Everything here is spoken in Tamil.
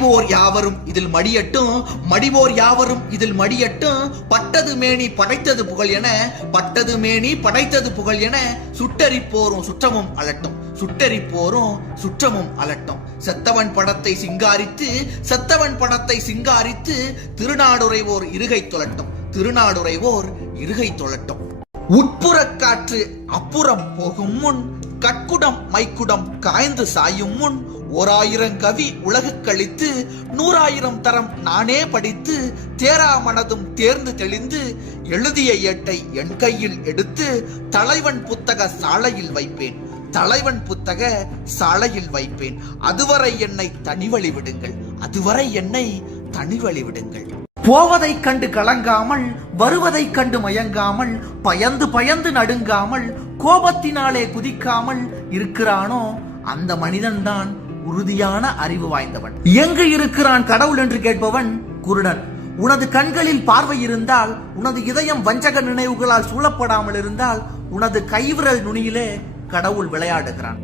மடிவோர் யாவரும் இதில் மடியட்டும், மடிவோர் யாவரும் இதில் மடியட்டும். பட்டது மேனி படைத்தது புகழ் என, பட்டது மேனி படைத்தது புகழ் என சுட்டரிப்போரும் சுற்றமும் அலட்டும், சுட்டரிப்போரும் சுற்றமும் அலட்டும். செத்தவன் படத்தை சிங்காரித்து, செத்தவன் படத்தை சிங்காரித்து திருநாடுரைவோர் இருகை தொழட்டும், திருநாடுரைவோர் இருகை தொழட்டும். உட்புறக் காற்று அப்புறம் போகும் முன், கட்குடம் மைக்குடம் காய்ந்து சாயும் முன், 1000 கவி உலகு கழித்து 100,000 தரம் நானே படித்து, தேரா மனதும் தேர்ந்து தெளிந்து எழுதிய ஏட்டை என் கையில் எடுத்து தலைவன் புத்தக சாலையில் வைப்பேன், தலைவன் புத்தக சாலையில் வைப்பேன். அதுவரை என்னை தனிவழி விடுங்கள், அதுவரை என்னை தனிவழி விடுங்கள். போவதை கண்டு கலங்காமல், வருவதை கண்டு மயங்காமல், பயந்து பயந்து நடுங்காமல், கோபத்தினாலே குதிக்காமல் இருக்கிறானோ அந்த மனிதன்தான் உறுதியான அறிவு வாய்ந்தவன். எங்கு இருக்கிறான் கடவுள் என்று கேட்பவன் குருடன். உனது கண்களில் பார்வை இருந்தால், உனது இதயம் வஞ்சக நினைவுகளால் சூழப்படாமல் இருந்தால், உனது கைவிரல் நுனியிலே கடவுள் விளையாடுகிறான்.